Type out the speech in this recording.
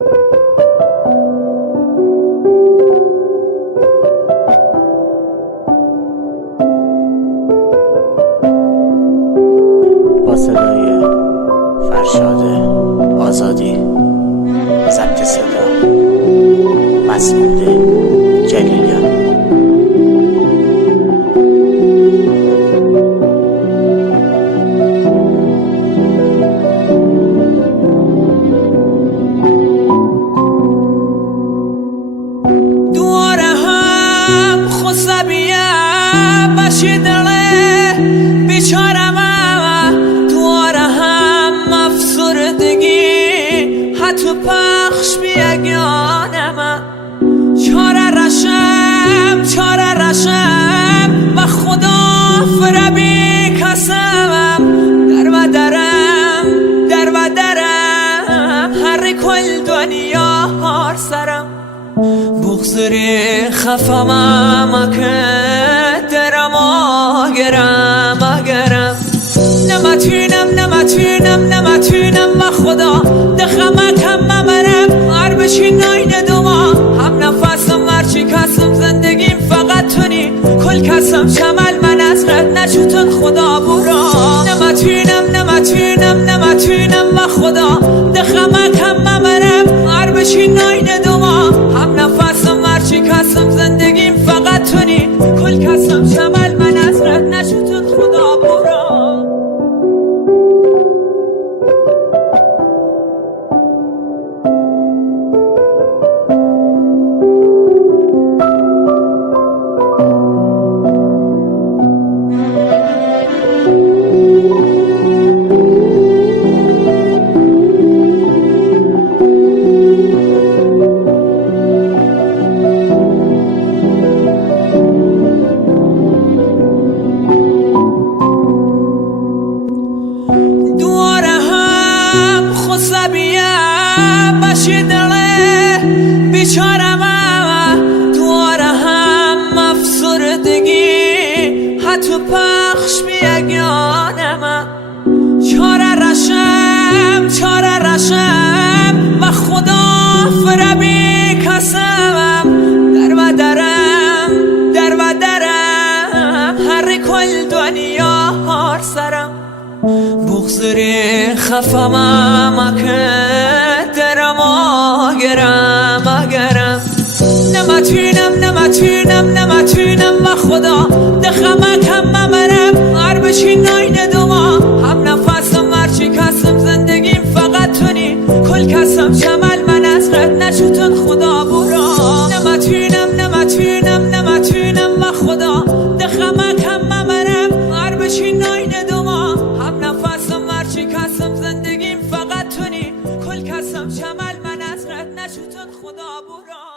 با صدای فرشاد آزادی، ضبط صدا مسعود جلیلیان. دواره هم خسبیه بشی دله بیچارم، دواره هم افسردگی حتی پخش بیگانم. چاره رشم و خدا فربی کسمم، در و درم هر کل دنیا هار سرم. بغزری خفمم که درم آگرم نمتونم و خدا دخمکم ممرم. هر بشی ناین دوما هم نفسم هرچی کسم زندگیم فقط تونی. کل کسم شمل من ازرت نشوتن خدا برا. نمتونم و خدا دخمکم ممرم. هر بشی ناین دوما هم نفسم هرچی کسم زندگیم فقط تونی. کل کسم شمل من ازرت نشوتن خدا برا. خسبیه بشی دله بیچارم، دواره هم افسردگی حتی پخش بیگانم. چاره رشم و خدا فربی کسمم، در و درم هر کل دنیا هار سرم. بغزری خفمم که درم آگرم نمتونم و خدا دخمکم ممرم. هر بشی ناین دوما هم نفسم هرچی کسم زندگیم فقط تونی. کل کسم شمل من ازرت نشوتن خدا برا. نمتونم و خدا دخمکم ممرم. هر بشی ناین دوما هم نفسم هرچی کسم زندگیم فقط تونی. کل کسم شمل من ازرت نشوتن خدا برا.